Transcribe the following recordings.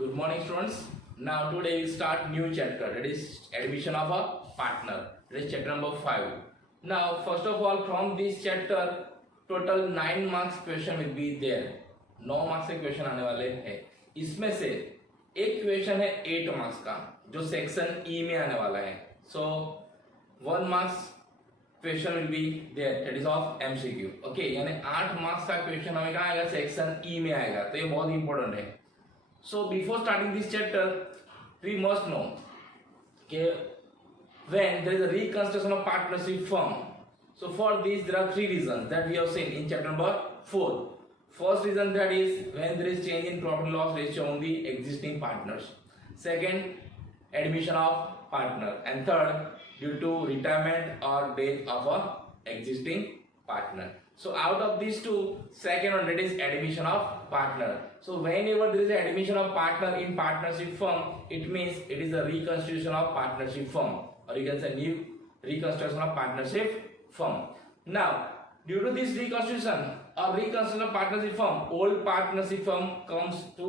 Good morning, students. Now today we start new chapter. That is admission of a partner. That is chapter number 5. Now first of all, from this chapter total 9 marks question will be there. 9 marks के question आने वाले हैं. इसमें से एक question है 8 marks का जो सेक्शन ई में आने वाला है. So 1 marks question will be there, that is of MCQ. Okay, यानी 8 मार्क्स का क्वेश्चन हमें कहाँ आएगा? सेक्शन ई में आएगा. तो ये बहुत इंपॉर्टेंट है. So before starting this chapter we must know कि when there is a reconstruction of partnership firm, so for this there are 3 reasons that we have seen in chapter number 4. First reason, that is when there is change in profit and loss ratio on the existing partners. Second, admission of partner. And third, due to retirement or death of a existing partner. So out of these two, second one, that is admission of partner. So whenever there is admission of partner in partnership firm, it means it is a reconstitution of partnership firm, or you can say new reconstruction of partnership firm. Now due to this reconstitution or reconstruction of partnership firm, old partnership firm comes to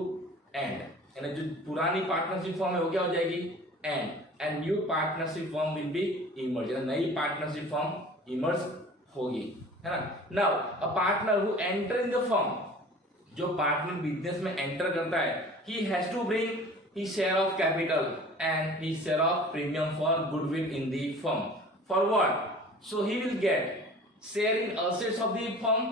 end. यानी जो पुरानी partnership firm है वो क्या हो जाएगी? End. And new partnership firm will be emerge. नई partnership firm emerge होगी, है ना. Now a partner who enter in the firm, जो पार्टनर बिजनेस में एंटर करता है, he has to bring he share of capital and he share of premium for goodwill in the firm. For what? So he will get share in assets of the firm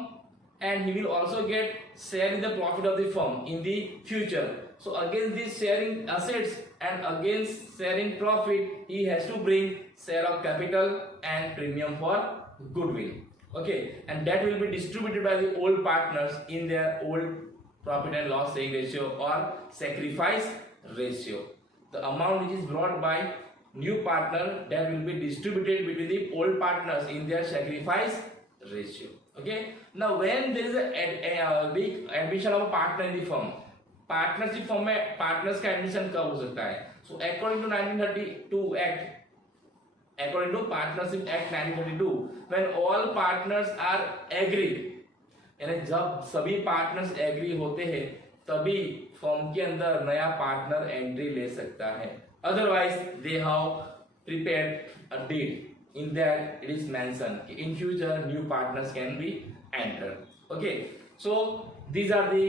and he will also get share in the profit of the firm in the future. So against this sharing assets and against sharing profit, he has to bring share of capital and premium for goodwill. Okay, and that will be distributed by the old partners in their old profit and loss sharing ratio or sacrifice ratio. The amount which is brought by new partner, that will be distributed between the old partners in their sacrifice ratio. Okay, now when there is a big admission of a partner in the firm, partnership firm में partners का admission कब हो सकता है? So according to 1932 act, according to partnership act 1932, when all partners are agreed, यानी जब सभी partners agree होते हैं तभी फर्म के अंदर नया पार्टनर एंट्री ले सकता है. Otherwise, they have prepared a deed. In that it is mentioned in future new partners can be entered. Okay, so these are the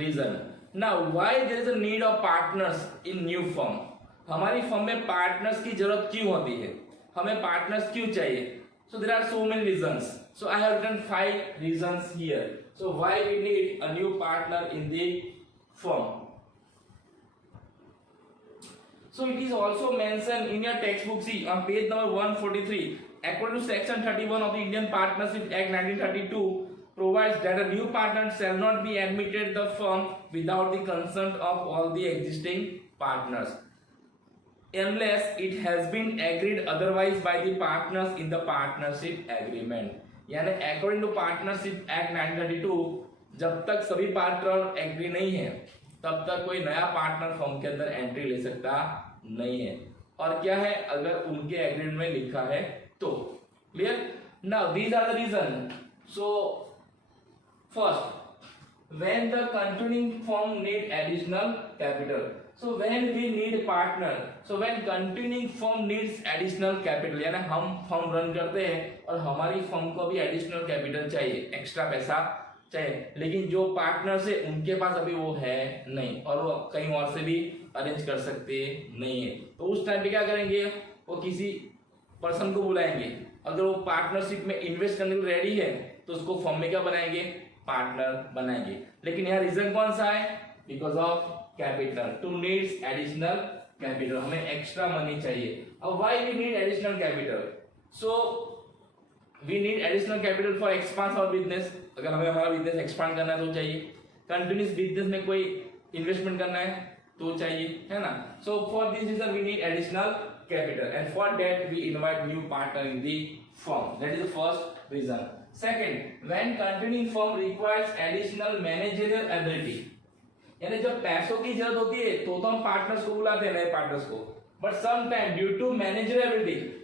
reason. Now, why there is a need of partners in new firm? हमारी firm में partners की जरूरत क्यों होती है? हमें partners क्यों चाहिए? So there are so many reasons. So I have written 5 reasons here. So why we need a new partner in the firm? So it is also mentioned in your textbook. See on page number 143. According to section 31 of the Indian Partnership Act 1932, provides that a new partner shall not be admitted the firm without the consent of all the existing partners, unless it has been agreed otherwise by the partners in the partnership agreement. यानी according to Partnership Act 1932, जब तक सभी partner agree नहीं है तब तक कोई नया पार्टनर फर्म के अंदर एंट्री ले सकता नहीं है. और क्या है? अगर उनके एग्रीमेंट में लिखा है तो. Clear? Now these are the reason. So first, when the continuing firm need additional capital. So when we need partner, so when continuing firm needs additional capital, यानी हम फर्म रन करते हैं और हमारी फर्म को भी एडिशनल कैपिटल चाहिए, extra पैसा चाहिए, लेकिन जो पार्टनर्स है उनके पास अभी वो है नहीं और वो कहीं और से भी अरेंज कर सकते नहीं है. तो उस टाइम पे क्या करेंगे? वो किसी पर्सन को बुलाएंगे. अगर वो पार्टनरशिप में इन्वेस्ट करने के लिए रेडी है तो उसको फर्म में क्या बनाएंगे? पार्टनर बनाएंगे. लेकिन यहाँ रीजन कौन सा है? Because of capital. To needs additional capital, हमें एक्स्ट्रा मनी चाहिए. अब why we need additional capital? So we need additional capital for expand our business. अगर हमें हमारा बिजनेस एक्सपांड करना है तो चाहिए. कंटिन्यूस बिजनेस में कोई इन्वेस्टमेंट करना है तो चाहिए, है ना. So for this reason we need additional capital and for that we invite new partner in the firm. That is the first reason. Second, when continuing firm requires additional managerial ability, यानी जब पैसों की जरूरत होती है तो हम partners को बुलाते हैं, नए पार्टनर्स को. But some time due to managerial ability,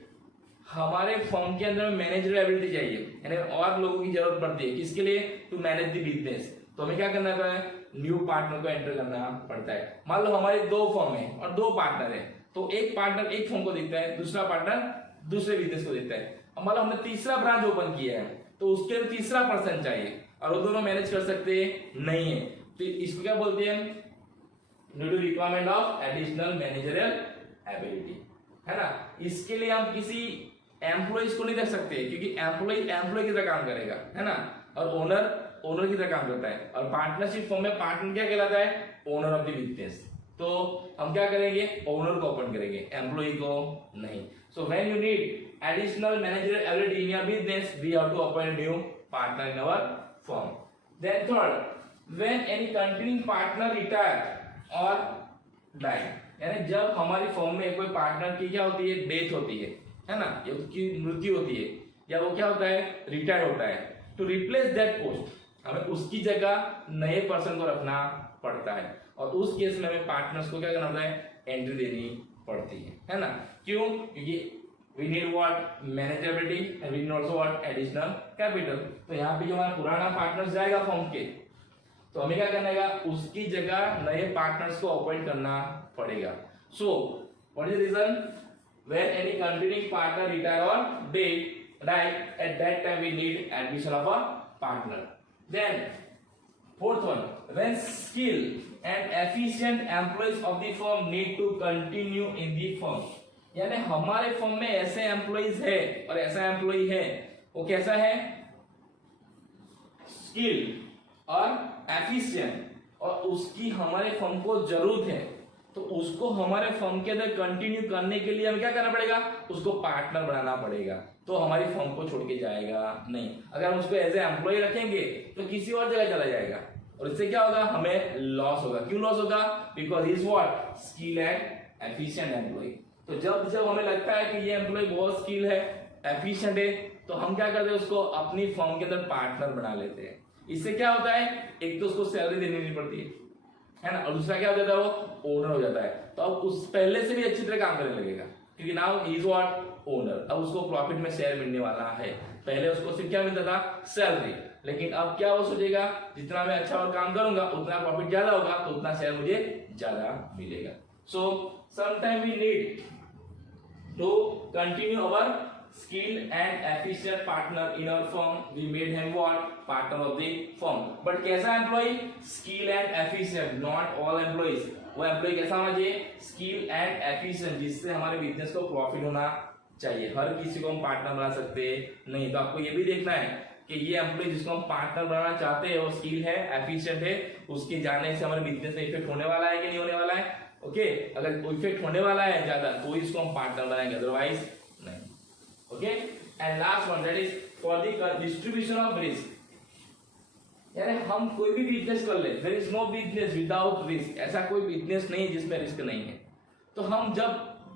हमारे फर्म के अंदर मैनेजर एबिलिटी चाहिए, यानी और लोगों की जरूरत पड़ती है. किसके लिए? To manage the business. तो हमें क्या करना है, न्यू पार्टनर को एंटर करना पड़ता है। मान लो हमारी 2 फर्म है और 2 पार्टनर है, तो एक पार्टनर एक फर्म को देखता है, दूसरा पार्टनर दूसरे बिजनेस को देखता है। अब मान लो हमने तीसरा ब्रांच ओपन किया है, तो उसके लिए तीसरा पर्सन चाहिए और वो दोनों मैनेज कर सकते नहीं है, तो इसको क्या बोलते हैं, due to requirement of additional managerial ability, है ना। इसके लिए हम किसी एम्प्लॉइज को नहीं रख सकते, क्योंकि एम्प्लॉय की तरह काम करेगा, है ना, और ओनर की तरह काम करता है। और पार्टनरशिप फॉर्म में पार्टनर क्या कहलाता है, ओनर ऑफ द बिजनेस। तो हम क्या करेंगे, ओनर को ओपन करेंगे, एम्प्लॉय को नहीं। So when you need additional managerial ability in your business, we have to appoint new partner in our firm. Then third, when any continuing partner retire और die, यानी जब हमारी फर्म में कोई पार्टनर की क्या होती है, डेथ होती है ना, या उसकी मृत्यु होती है, या वो क्या होता है, रिटायर होता है, टू रिप्लेस दैट पोस्ट, हमें उसकी जगह नए पर्सन को रखना पड़ता है। और उस केस में हमें पार्टनर्स को क्या करना होता है, एंट्री देनी पड़ती है ना। क्यों, क्योंकि we need what, manageability, and we need also what, additional capital. तो यहाँ पे जो हमारा पुराना पार्टनर्स जाएगा फर्म के, तो हमें क्या करना है, उसकी जगह नए पार्टनर्स को अपॉइंट करना पड़ेगा। So what is the reason, when any continuing partner retire और die, at that time we need addition of a partner. Then fourth one, when skilled and efficient employees of the firm need to continue in the firm, यानी हमारे firm में ऐसे employees है और ऐसा employ है, वो कैसा है, स्किल्ड और एफिशिएंट, और उसकी हमारे फर्म को जरूरत है, तो उसको हमारे फर्म के अंदर कंटिन्यू करने के लिए हमें क्या करना पड़ेगा, उसको पार्टनर बनाना पड़ेगा। तो हमारी फर्म को छोड़ के जाएगा नहीं। अगर हम उसको एज ए एम्प्लॉय रखेंगे तो किसी और जगह चला जाएगा, और इससे क्या होगा, हमें लॉस होगा। क्यों लॉस होगा, because is what, skill and efficient employ. तो जब हमें लगता है कि ये एम्प्लॉय बहुत स्किल है, एफिशिएंट है, तो हम क्या करते हैं, उसको अपनी फर्म के अंदर पार्टनर बना लेते हैं। इससे क्या होता है, एक तो उसको सैलरी देनी नहीं पड़ती है ना, और दूसरा क्या हो जाता है, वो ओनर हो जाता है। तो अब उस पहले से भी अच्छी तरह काम करने लगेगा, क्योंकि नाउ इज व्हाट, ओनर। अब उसको प्रॉफिट में शेयर मिलने वाला है। पहले उसको सिर्फ क्या मिलता था, सैलरी, लेकिन अब क्या वो सोचेगा, जितना मैं अच्छा और काम करूंगा उतना प्रॉफिट ज्यादा होगा, तो उतना शेयर मुझे ज्यादा मिलेगा। So sometime we need to continue our skilled and efficient partner in our firm. We made him what, partner of the firm. But कैसा employee, skilled and efficient, not all employees. वो employee कैसा होना चाहिए, skilled and efficient, जिससे हमारे business को profit होना चाहिए। हर किसी को हम पार्टनर बना सकते नहीं। तो आपको ये भी देखना है कि ये एम्प्लॉय जिसको हम पार्टनर बनाना चाहते हैं वो स्किल है, एफिशिएंट है, उसके जाने से हमारे बिजनेस में इफेक्ट होने वाला है कि नहीं होने वाला है। ओके, अगर इफेक्ट होने वाला है ज्यादा तो इसको हम पार्टनर बनाएंगे, अदरवाइज नहीं। Okay, and last one, that is for the distribution of risk. यानी हम कोई भी बिजनेस कर ले, there is no business without risk. ऐसा कोई बिजनेस नहीं जिसमें रिस्क नहीं है। तो हम जब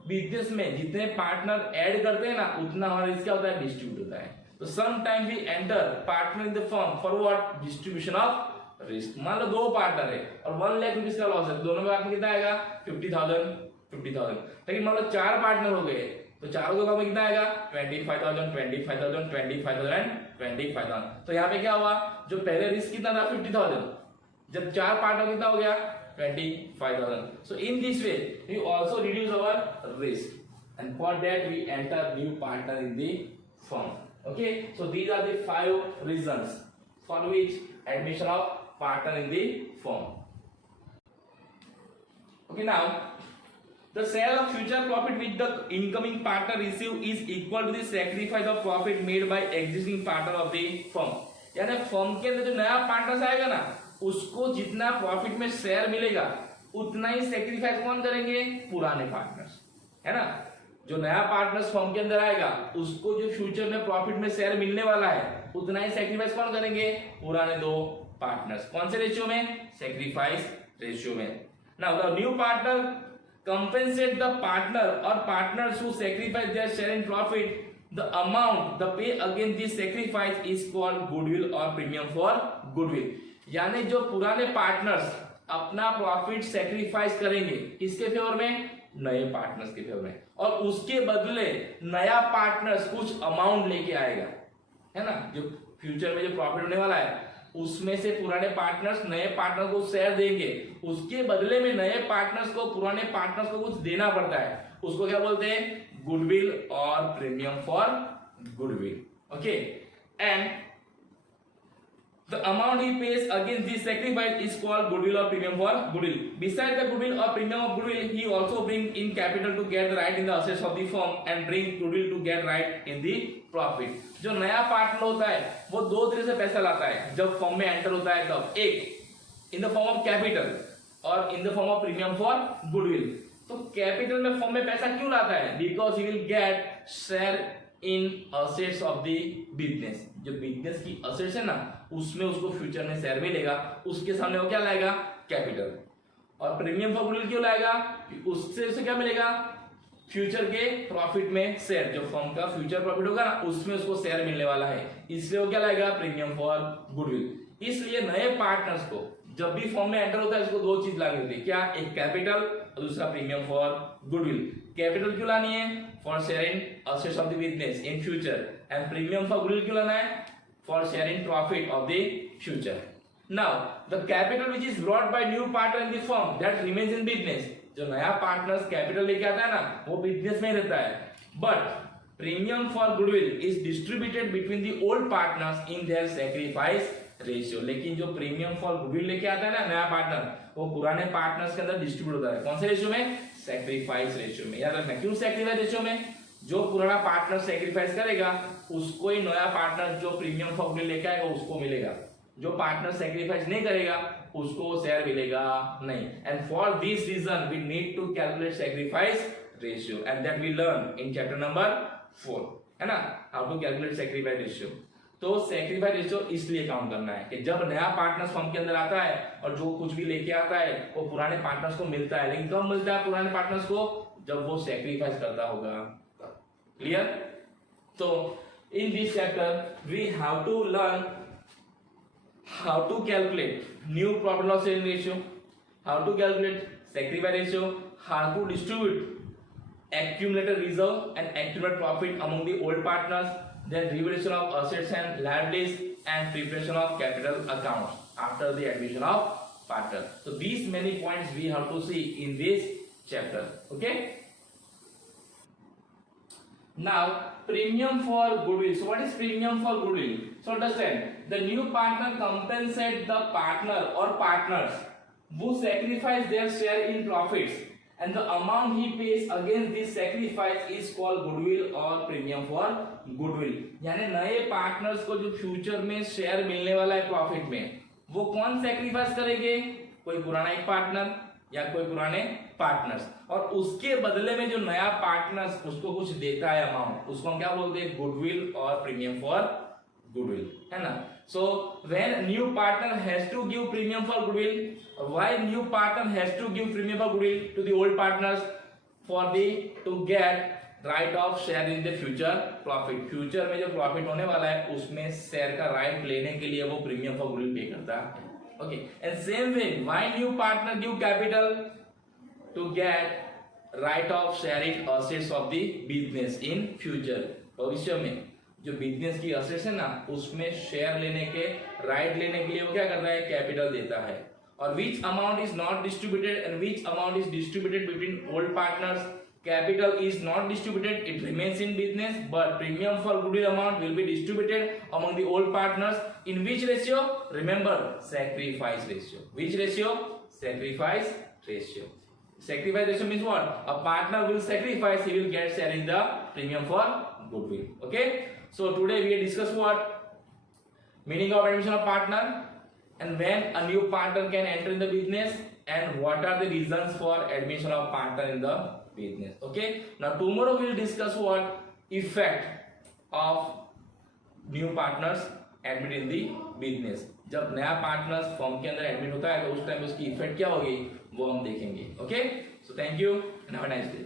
बिजनेस में जितने पार्टनर ऐड करते हैं ना, उतना हमारा रिस्क क्या होता है, डिस्ट्रीब्यूट होता है। तो some time we enter partner in the firm for what, distribution of risk. मान लो 2 पार्टनर है और 1 लाख रुपीज का लॉस है, दोनों में कितना आएगा, 50,000। लेकिन मान लो 4 पार्टनर हो गए तो चारों का कितना आएगा, 25,000, 25,000, 25,000, 25,000। तो यहाँ पे क्या हुआ, जो पहले रिस्क कितना था 50,000, जब 4 पार्टनर कितना हो गया 25,000। So in this way we also reduce our risk, and for that we enter new partner in the firm. Okay, so these are the 5 reasons for which admission of partner in the firm. Okay, now the share of future profit which the incoming partner receive is equal to the sacrifice of profit made by existing partner of the firm। यानी firm के अंदर जो नया partner आएगा ना, उसको जितना profit में शेयर मिलेगा उतना ही सेक्रीफाइस कौन करेंगे, पुराने पार्टनर्स, है ना। जो नया पार्टनर्स फर्म के अंदर आएगा उसको जो फ्यूचर में प्रॉफिट में शेयर मिलने वाला है उतना ही सेक्रीफाइस कौन करेंगे, पुराने 2 पार्टनर्स। कौन से रेशियो में, सेक्रीफाइस रेशियो में। Now the new partner compensate the partner or partners who sacrifice their share in profit. The amount the pay against this sacrifice is called goodwill or premium for goodwill। यानी जो पुराने partners अपना profit sacrifice करेंगे किसके favour में, नए partners के favour में, और उसके बदले नया पार्टनर्स कुछ अमाउंट लेके आएगा, है ना। जो फ्यूचर में जो प्रॉफिट होने वाला है उसमें से पुराने पार्टनर्स नए पार्टनर को शेयर देंगे, उसके बदले में नए पार्टनर्स को पुराने पार्टनर्स को कुछ देना पड़ता है, उसको क्या बोलते हैं, गुडविल और premium for goodwill. Okay, and the amount he pays against this sacrifice is called goodwill or premium for goodwill. Besides the goodwill or premium of goodwill, he also bring in capital to get the right in the assets of the firm and bring goodwill to get right in the profit. जो नया partner होता है वो दो तरह से पैसा लाता है जब फर्म में एंटर होता है तब, एक in the form of capital और in the form of premium for goodwill. तो कैपिटल में फर्म में पैसा क्यों लाता है, because he will get share in assets of the business. जो बिजनेस की असेट्स है ना उसमें उसको फ्यूचर में शेयर मिलेगा, उसके सामने वो क्या लाएगा, कैपिटल। और प्रीमियम फॉर गुडविल क्यों लाएगा, उससे उसे क्या मिलेगा, फ्यूचर के प्रॉफिट में शेयर, जो फर्म का फ्यूचर प्रॉफिट होगा ना उसमें उसको शेयर मिलने वाला है, इसलिए वो क्या लाएगा, प्रीमियम फॉर गुडविल। इसलिए नए पार्टनर्स को जब भी फर्म में एंटर होता है उसको दो चीज लानी होती है, क्या, एक कैपिटल और दूसरा प्रीमियम फॉर गुडविल। कैपिटल क्यों लानी है, for sharing assets of the business in future, and premium for goodwill क्यों लाना है, for sharing profit of the future. Now, the capital which is brought by new partner in the firm that remains in business. जो नया partners capital लेके आता है ना वो बिजनेस में रहता है, but premium for goodwill is distributed between the old partners in their sacrifice ratio. लेकिन जो प्रीमियम फॉर गुडविल लेके आता है ना नया पार्टनर, वो पुराने पार्टनर्स के अंदर डिस्ट्रीब्यूट होता है, कौन से रेशियो में, सैक्रिफाइस रेशियो में। याद रखना, क्यों सैक्रिफाइस रेशियो में, जो पुराना पार्टनर सैक्रिफाइस करेगा उसको ही नया पार्टनर जो प्रीमियम फॉर गुडविल लेके आएगा उसको मिलेगा, जो पार्टनर सैक्रिफाइस नहीं करेगा उसको शेयर मिलेगा नहीं। And for this reason we need to calculate sacrifice ratio and that we learn in chapter number 4, है ना, how to calculate sacrifice ratio. तो सैक्रिफाइस रेशियो इसलिए काउंट करना है कि जब नया पार्टनर फर्म के अंदर आता है और जो कुछ भी लेके आता है वो पुराने पार्टनर्स को मिलता है, लेकिन कब मिलता है पुराने पार्टनर्स को, जब वो सैक्रिफाइस करता होगा। क्लियर? तो in this chapter we have to learn how to calculate new profit loss sharing ratio, how to calculate sacrifice ratio, how to distribute accumulated reserve and accumulated profit among the old partners, then revaluation of assets and liabilities and preparation of capital accounts after the admission of partner. So these many points we have to see in this chapter. Okay, now premium for goodwill. So what is premium for goodwill? So understand, the new partner compensate the partner or partners who sacrifice their share in profits, and the amount he pays against this sacrifice is called goodwill or premium for goodwill. यानी नए partners को जो future में share मिलने वाला है profit में, वो कौन सैक्रिफाइस करेंगे, कोई पुराना एक पार्टनर या कोई पुराने पार्टनर्स, और उसके बदले में जो नया पार्टनर्स उसको कुछ देता है अमाउंट, उसको हम क्या बोलते हैं, गुडविल और प्रीमियम फॉर गुडविल, है ना। So when new partner has to give premium for goodwill, why new partner has to give premium for goodwill to the old partners, for the to get right of share in the future profit. Future में जो profit होने वाला है उसमें share का right लेने के लिए वो प्रीमियम फॉर गुडविल पे करता है। Okay, and same way, why new partner give capital, to get right of sharing assets of the business in future। भविष्य में जो बिजनेस की असेट्स है ना उसमें शेयर लेने के राइट लेने के लिए वो क्या करता है, कैपिटल देता है। और which amount is not distributed and which amount is distributed between old partners, capital is not distributed, it remains in business, but premium for goodwill amount will be distributed among the old partners in which ratio, remember, sacrifice ratio. Which ratio? Sacrifice ratio. Sacrifice ratio means what, a partner will sacrifice, he will get share in the premium for goodwill. Okay, so today we discuss what, meaning of admission of partner, and when a new partner can enter in the business, and what are the reasons for admission of partner in the business. Okay, now tomorrow we will discuss what, effect of new partners admit in the business। जब नया partners firm के अंदर admit होता है तो उस time उसकी effect क्या होगी वो हम देखेंगे। Okay, so thank you and have a nice day.